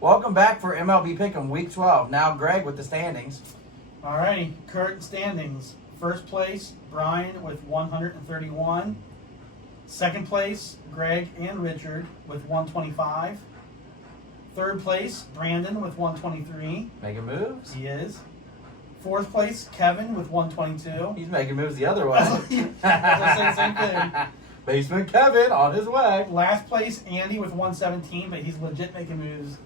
Welcome back for MLB Pick in Week 12. Now Greg with the standings. All right, current standings. First place, Brian with 131. Second place, Greg and Richard with 125. Third place, Brandon with 123. Making moves. He is. Fourth place, Kevin with 122. He's making moves the other way. I said the same thing. Basement Kevin on his way. Last place, Andy with 117, but he's legit making moves.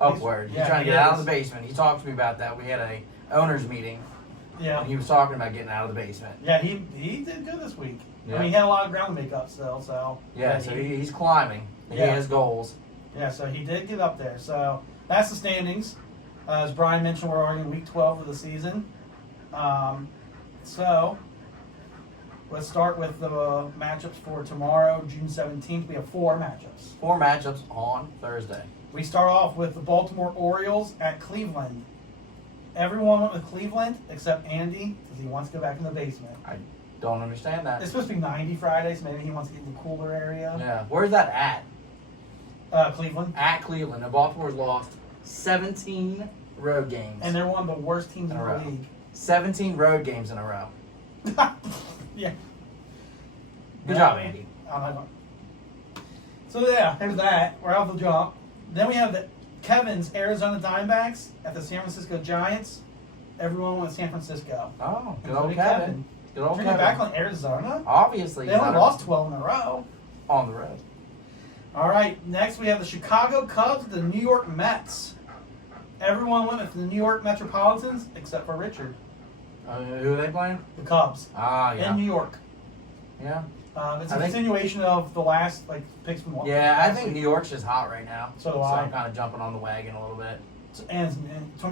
Upward. He's trying to get out of the basement. He talked to me about that. We had a owners meeting. Yeah. And he was talking about getting out of the basement. Yeah, he did good this week. Yeah. I mean, he had a lot of ground to make up still, so. Yeah, so he's climbing. He Yeah. has goals. Yeah, so he did get up there. So that's the standings. As Brian mentioned, we're already in week 12 of the season. So let's start with the matchups for tomorrow, June 17th. We have 4 matchups. 4 matchups on Thursday. We start off with the Baltimore Orioles at Cleveland. Everyone went with Cleveland except Andy because he wants to go back in the basement. I don't understand that. It's supposed to be 90 Friday, so maybe he wants to get in the cooler area. Yeah. Where's that at? Cleveland. At Cleveland. And Baltimore's lost 17 road games. And they're one of the worst teams in In a the row. league. 17 road games in a row. Yeah. Good job, Andy. So yeah, there's that. We're out the jump. Then we have the Kevin's Arizona Diamondbacks at the San Francisco Giants. Everyone went San Francisco. Oh, good Including old Kevin. Good old Turning Kevin. back on Arizona. Obviously, They he's only not lost 12 in a row. on the road. All right. Next we have the Chicago Cubs at the New York Mets. Everyone went with the New York Metropolitans except for Richard. Who are they playing? The Cubs Ah, yeah. in New York. Yeah. It's I a think- continuation of the last picks from one. Yeah, I think New York's just hot right now. So do I. I'm kind of jumping on the wagon a little bit. And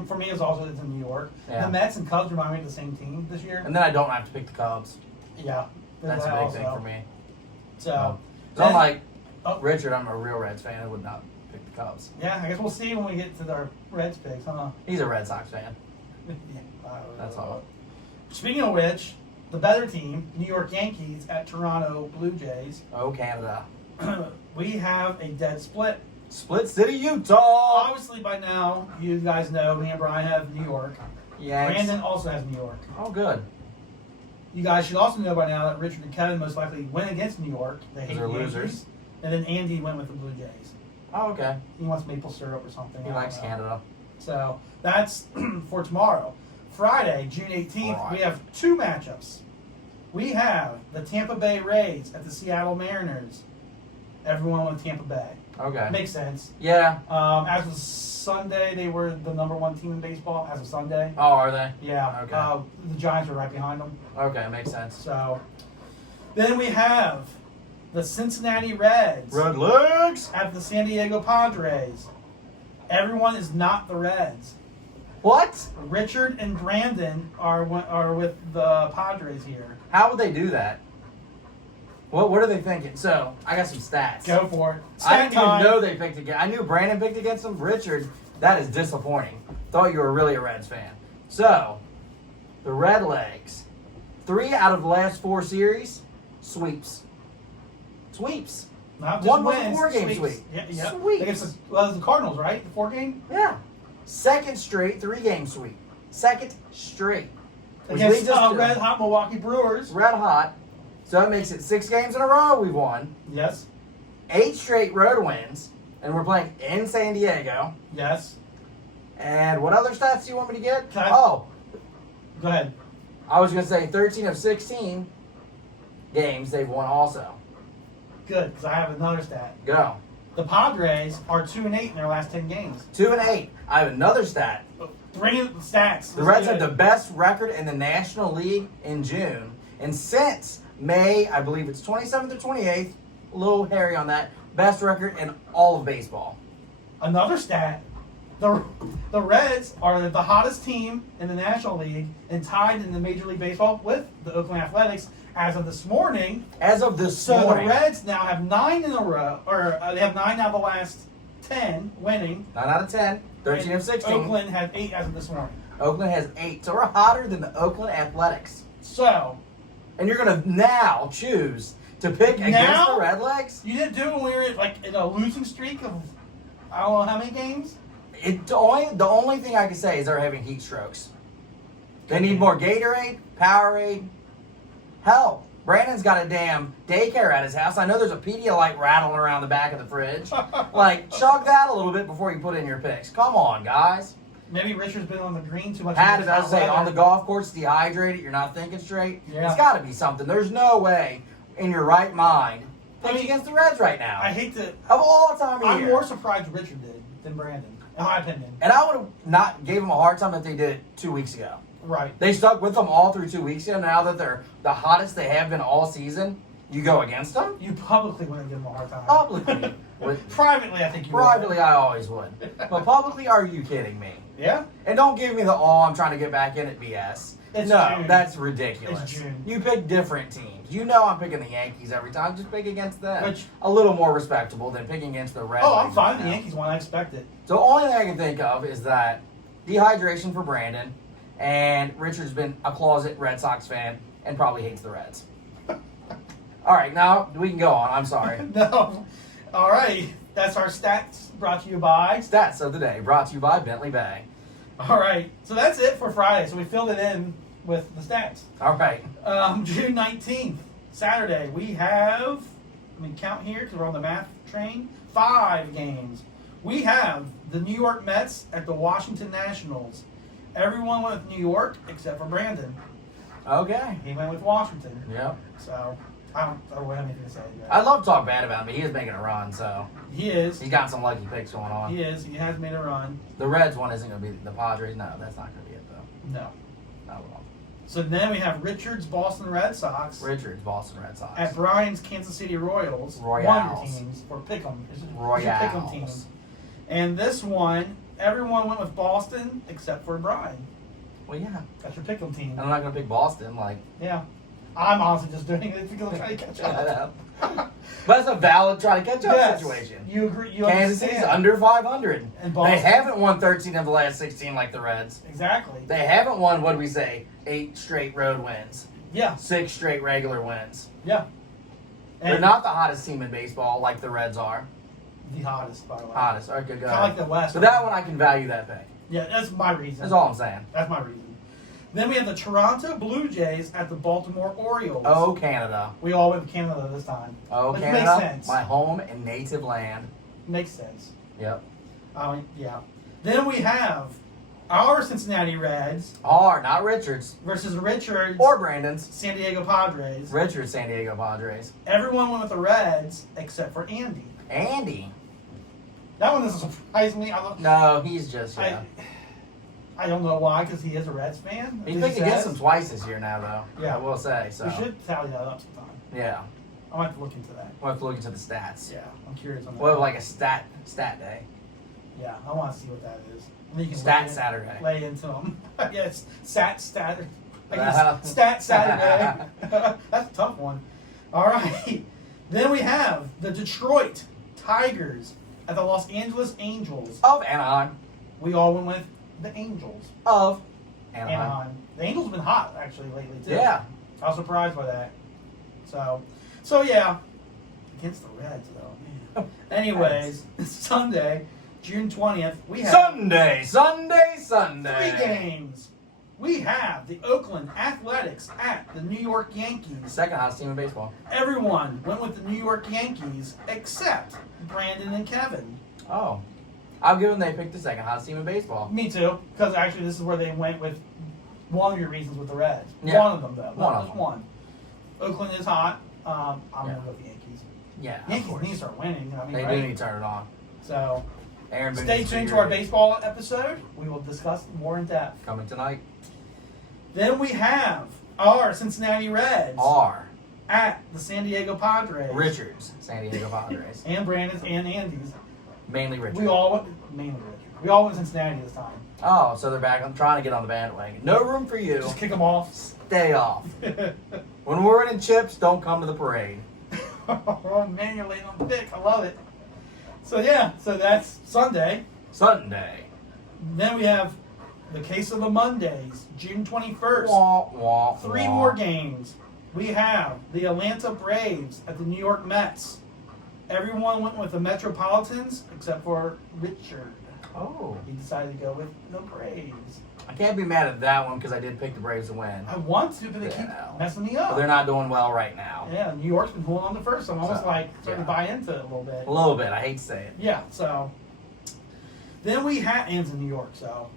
for me, it's also it's in New York. Yeah. The Mets and Cubs remind me of the same team this year. And then I don't have to pick the Cubs. Yeah, That's a big thing for me. So, So I'm like, Oh. Richard, I'm a real Reds fan. I would not pick the Cubs. yeah, I guess we'll see when we get to our Reds picks, huh? He's a Red Sox fan. Yeah, That's all. Speaking of which, the better team, New York Yankees at Toronto Blue Jays. Oh, Canada. We have a dead split. Split City, Utah. Obviously, by now, you guys know me and Brian have New York. Yanks. Brandon also has New York. Oh, good. You guys should also know by now that Richard and Kevin most likely went against New York. They hate They're the Yankees. losers. And then Andy went with the Blue Jays. Oh, okay. He wants maple syrup or something. He I don't likes know. Canada. So that's for tomorrow. Friday, June 18th, we have 2 matchups. We have the Tampa Bay Rays at the Seattle Mariners. Everyone with Tampa Bay. Okay. Makes sense. Yeah. As of Sunday, they were the number 1 team in baseball. As of Sunday. Oh, are they? Yeah. Okay. The Giants are right behind them. Okay, makes sense. So then we have the Cincinnati Reds Red Legs. at the San Diego Padres. Everyone is not the Reds. What? Richard and Brandon are with the Padres here. How would they do that? What are they thinking? So, I got some stats. Go for it. I didn't Stat even know time. they picked against. I knew Brandon picked against them. Richard, that is disappointing. Thought you were really a Reds fan. So, the Red Legs, 3 out of the last 4 series, sweeps. Sweeps. Not just One was a wins, 4-game sweeps. sweep. Yeah. Sweeps. Against the Cardinals, right? The 4-game? Yeah. Second straight 3-game sweep. Second straight. Which Against leads us to Red Hot Milwaukee Brewers. red hot. So that makes it 6 games in a row we've won. Yes. 8 straight road wins. And we're playing in San Diego. Yes. And what other stats do you want me to get? Can I- Oh, Go ahead. I was going to say 13 of 16 games they've won also. Good, because I have another stat. Go. The Padres are 2-8 in their last 10 games. 2-8. I have another stat. Bring in the stats. The Reds had the best record in the National League in June. And since May, I believe it's 27th or 28th, a little hairy on that, best record in all of baseball. Another stat. The Reds are the hottest team in the National League and tied in the Major League Baseball with the Oakland Athletics as of this morning. As of this So morning. the Reds now have 9 in a row, or they have 9 out of the last 10 winning. 9 out of 10, 13 of 16. Oakland has 8 as of this morning. Oakland has 8. So we're hotter than the Oakland Athletics. So, And you're going to now choose to pick against Now? the Red Legs? you didn't do it when we were in a losing streak of I don't know how many games? The only thing I can say is they're having heat strokes. They need more Gatorade, Powerade. Hell, Brandon's got a damn daycare at his house. I know there's a Pedialyte rattling around the back of the fridge. Like, chug that a little bit before you put in your picks. Come on, guys. Maybe Richard's been on the green too much. Had it, I was saying, on the golf course, dehydrated, you're not thinking straight. Yeah. It's got to be something. There's no way in your right mind pitching against the Reds right now. I hate to. Of all time of I'm year. more surprised Richard did than Brandon, in my opinion. And I would have not gave them a hard time if they did it 2 weeks ago. Right. They stuck with them all through 2 weeks ago. Now that they're the hottest they have been all season, you go against them? You publicly wouldn't give him a hard time. Publicly. Privately, I think you Privately, would. I always would. But publicly, are you kidding me? Yeah? And don't give me the, I'm trying to get back in it BS. It's no, June. that's ridiculous. It's June. You pick different teams. You know I'm picking the Yankees every time. Just pick against them. Which- a little more respectable than picking against the Reds. Oh, I'm fine with right the now. Yankees one. I expect it. So the only thing I can think of is that dehydration for Brandon, and Richard's been a closet Red Sox fan and probably hates the Reds. All right, now we can go on. I'm sorry. No. All right. That's our stats brought to you by. Stats of the day brought to you by Bentley Bay. All right. So that's it for Friday. So we filled it in with the stats. All right. June 19th, Saturday, we have, let me count here because we're on the math train, 5 games. We have the New York Mets at the Washington Nationals. Everyone went with New York except for Brandon. Okay. He went with Washington. Yep. So I don't have anything to say. I love to talk bad about him, but he is making a run, so He is. he's got some lucky picks going on. He is. He has made a run. The Reds one isn't going to be the Padres. No, that's not going to be it, though. No. Not at all. So then we have Richard's Boston Red Sox Richards, Boston Red Sox. at Brian's Kansas City Royals. Royals. One of your teams. Or Pick'em. It's your Pick'em team. Royals. And this one, everyone went with Boston except for Brian. Well, yeah. That's your Pick'em team. And I'm not going to pick Boston, like. Yeah. I'm honestly just doing it because I'm trying to catch I up. know. But it's a valid try to catch up Yes. situation. You agree? You Kansas understand. City's under 500. And They Boston- haven't won 13 of the last 16 like the Reds. Exactly. They haven't won, what do we say, 8 straight road wins, Yeah. 6 straight regular wins. Yeah. They're And not the hottest team in baseball like the Reds are. the hottest, by the way. Hottest. Okay, Kind go of ahead. like the West. But that one I can value that pick. Yeah, that's my reason. That's all I'm saying. That's my reason. Then we have the Toronto Blue Jays at the Baltimore Orioles. Oh, Canada. We all went to Canada this time. Oh, Which Canada. makes sense. My home and native land. Makes sense. Yep. Yeah. Then we have our Cincinnati Reds Not Richards. versus Richard's Or Brandon's. San Diego Padres. Richards, San Diego Padres. Everyone went with the Reds except for Andy. Andy. That one doesn't surprise me. No, he's just, yeah. I don't know why, because he is a Reds fan. He's He picked against says. them twice this year now, though. Yeah. I will say, so. We should tally that up sometime. Yeah. I might have to look into that. We'll have to look into the stats. Yeah, I'm curious on that. We'll have like a stat day. Yeah, I want to see what that is. And then you can Stat lay in- Saturday. Lay into them. Yes, stat. I Uh-huh. guess stat Saturday. That's a tough one. All right. Then we have the Detroit Tigers at the Los Angeles Angels. Of Anaheim. We all went with the Angels. Of Anaheim. Anaheim. The Angels have been hot actually lately too. Yeah. I was surprised by that. So yeah, against the Reds though. Man. Anyways, Sunday, June 20th, we have Sunday. 3 games. We have the Oakland Athletics at the New York Yankees. Second hottest team in baseball. Everyone went with the New York Yankees except Brandon and Kevin. Oh. I'll give them they picked the second hottest team in baseball. Me too, because actually this is where they went with one of your reasons with the Reds. Yeah. One of them though, One not of just them. one. Oakland is hot. I'm Yeah. gonna go with the Yankees. Yeah. of Yankees course. need to start winning. I mean, They right? do need to turn it on. So Aaron Boone stay needs tuned be to our ready. baseball episode. We will discuss more in depth. Coming tonight. Then we have our Cincinnati Reds R. at the San Diego Padres. Richards, San Diego Padres. And Brandon's and Andy's. Mainly Richards. We all went mainly Richard. We all went Cincinnati this time. Oh, so they're back. I'm trying to get on the bandwagon. No room for you. Just kick them off. Stay off. When we're winning chips, don't come to the parade. Oh man, you're late on the pick. I love it. So yeah, so that's Sunday. Sunday. Then we have the case of the Mondays, June 21st. Wah, wah, 3 wah. more games. We have the Atlanta Braves at the New York Mets. Everyone went with the Metropolitans except for Richard. Oh. He decided to go with the Braves. I can't be mad at that one because I did pick the Braves to win. I want to, but they keep Yeah. messing me up. But they're not doing well right now. Yeah, New York's been holding on to first, so I'm almost So, like starting to yeah. buy into it a little bit. A little bit. I hate to say it. Yeah, so then we have ends in New York, so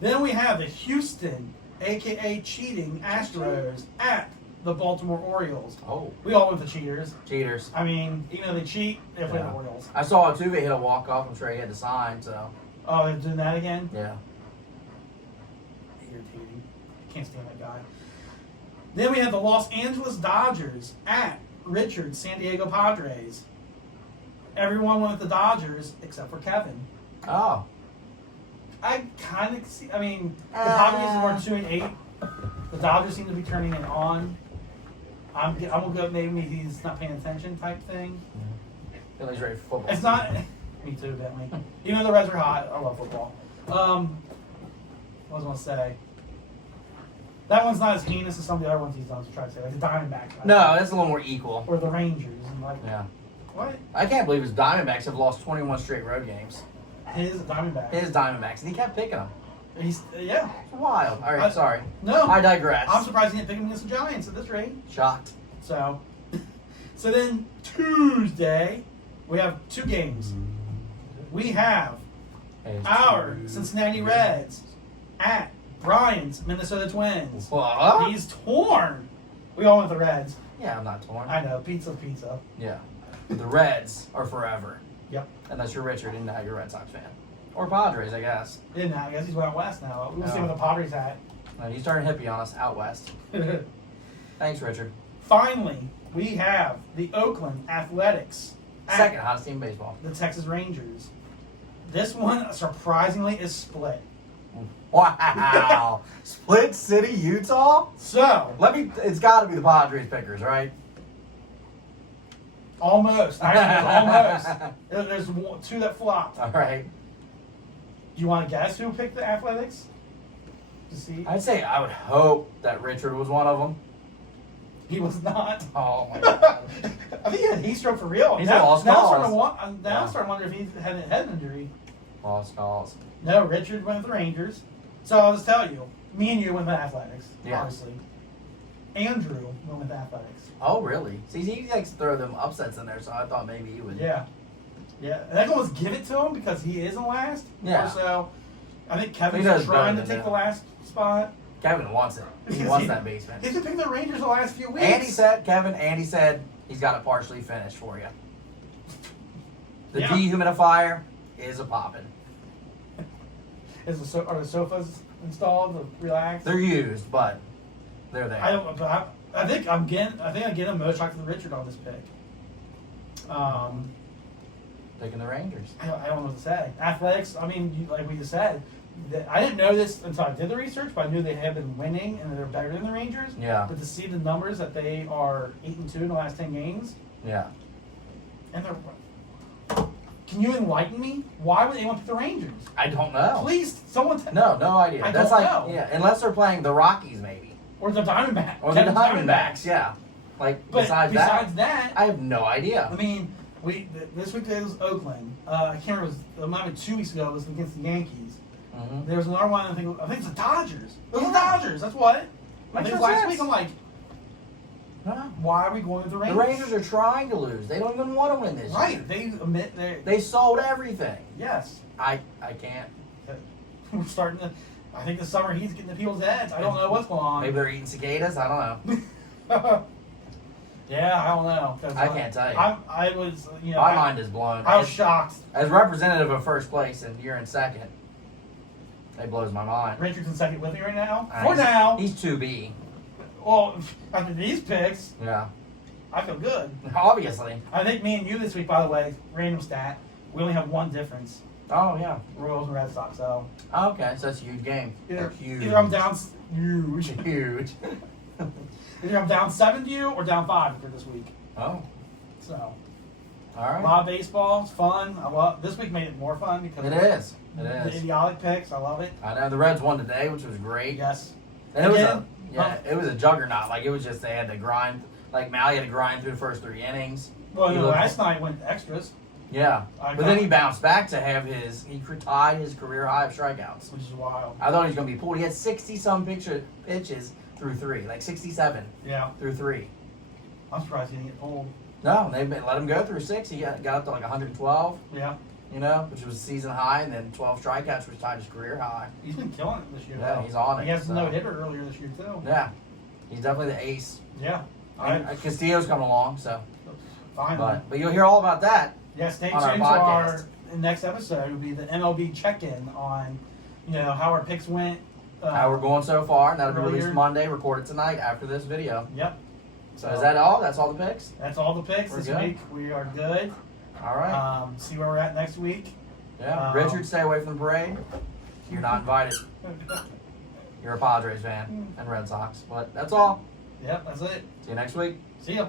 then we have the Houston, aka cheating Astros at the Baltimore Orioles. Oh. We all went the cheaters. Cheaters. I mean, even though they cheat, they play Yeah. the Orioles. I saw Altuve hit a walk-off. I'm sure he had to sign, so. Oh, they're doing that again? Yeah. Irritating. Can't stand that guy. Then we have the Los Angeles Dodgers at Richard San Diego Padres. Everyone went with the Dodgers except for Kevin. Oh. I kind of see. I mean, the Padres were 2-8. The Dodgers seem to be turning it on. I'm gonna go. Maybe he's not paying attention type thing. Billy's ready for football. It's not. Me too, Bentley. Even though the Reds are hot, I love football. What was I gonna say? That one's not as heinous as some of the other ones he's done. To try to say, like the Diamondbacks. No, it's a little more equal. Or the Rangers. And like, Yeah. what? I can't believe his Diamondbacks have lost 21 straight road games. His Diamondbacks. His Diamondbacks, and he kept picking them. Yeah. It's wild. All right, sorry. No. I digress. I'm surprised he didn't pick him against the Giants at this rate. Shocked. So then Tuesday, we have two games. We have our Cincinnati Reds at Brian's Minnesota Twins. What? He's torn. We all went the Reds. Yeah, I'm not torn. I know, pizza's pizza. Yeah. The Reds are forever. Yep. Unless you're Richard and now you're a Red Sox fan. Or Padres, I guess. And I guess he's out west now. We'll see No. what the Padres at. No, he's turning hippie on us out west. Thanks, Richard. Finally, we have the Oakland Athletics at Second hottest team in baseball. the Texas Rangers. This one, surprisingly, is split. Wow. Split City, Utah? So, It's got to be the Padres pickers, right? almost. Actually, almost. There's two that flopped. All right. Do you want to guess who picked the Athletics? To see? I'd say I would hope that Richard was one of them. He was not. Oh, my God. I think he had heat stroke for real. He's now, lost now I'm calls. starting to Yeah. I'm starting to wonder if he had a head injury. Lost calls. No, Richard went with the Rangers. So I'll just tell you, me and you went with Athletics, Yeah. obviously. Andrew went with Athletics. Oh, really? See, he likes to throw them upsets in there, so I thought maybe he would. Yeah. Yeah. And I can almost give it to him because he is in last. Yeah. Or so I think He Kevin's does trying to better than take that. the last spot. Kevin wants it. He Because wants that basement. He's been picking the Rangers the last few weeks. Andy said he's got it partially finished for you. The Yeah. dehumidifier is a poppin'. Are the sofas installed to relax? They're used, but they're there. I don't. But I think I'm getting a motor shock to the Richard on this pick. Picking the Rangers. I don't know what to say. Athletics. I mean, like we just said, I didn't know this until I did the research, but I knew they had been winning and they're better than the Rangers. Yeah. But to see the numbers that they are 8-2 in the last 10 games, Yeah. and they're. Can you enlighten me? Why would anyone pick the Rangers? I don't know. Please, someone. No idea. I That's don't like know. yeah, unless they're playing the Rockies maybe. Or the Diamondbacks. Or the Diamondbacks, yeah. Like But besides that, I have no idea. I mean, this week it was Oakland. I can't remember. It might have been 2 weeks ago. It was against the Yankees. Mm-hmm. There was another one. I think it's the Dodgers. It was the Dodgers. That's what. I think it was last week. I'm like, why are we going with the The Rangers? Rangers are trying to lose. They don't even want to win this year. Right. They admit they. They sold everything. Yes. I can't. We're starting to. I think the summer heat's getting to people's heads. I don't know what's going on. Maybe they're eating cicadas. I don't know. Yeah, I don't know. 'Cause, I can't tell you. I was, My mind is blown. I was shocked. As representative of first place and you're in second, it blows my mind. Richard's in second with me right now. Uh, For he's- now. He's 2B. Well, after these picks, Yeah. I feel good. Obviously. I think me and you this week, by the way, random stat, we only have one difference. Oh, yeah. Royals and Red Sox. So Oh, okay, so that's a huge game. either, They're huge. either I'm down huge. Huge. Either I'm down 7 to you or down 5 for this week. Oh, So all a right. lot of baseball. It's fun. I love this week. Made it more fun because It of is. It the is. idiotic picks. I love it. I know the Reds won today, which was great. Yes. And it was Again? it was a juggernaut. Like it was just they had to grind. Like Mally had to grind through the first 3 innings. Well, He no, looked- last night went extras. Yeah, I but then got- he bounced back to have he tied his career high of strikeouts. which is wild. I thought he was going to be pulled. He had 60-some pitches through 3, like 67 Yeah, through 3. I'm surprised he didn't get pulled. No, they let him go through 6. He got up to like 112, Yeah, which was season high, and then 12 strikeouts, which tied his career high. he's been killing it this year. Yeah, though. he's on it. He has a so. no hitter earlier this year too. Yeah, he's definitely the ace. Yeah, And Castillo's coming along, so. finally. But you'll hear all about that. Yeah, stay on our tuned to our podcast. next episode. Will be the MLB check-in on, how our picks went. How we're going so far, and that'll be earlier. released Monday, recorded tonight after this video. Yep. So is that all? That's all the picks? That's all the picks We're this good. week. We are good. All right. See where we're at next week. Yeah. Richard, stay away from the parade. You're not invited. You're a Padres fan and Red Sox. But that's all. Yep, that's it. See you next week. See ya.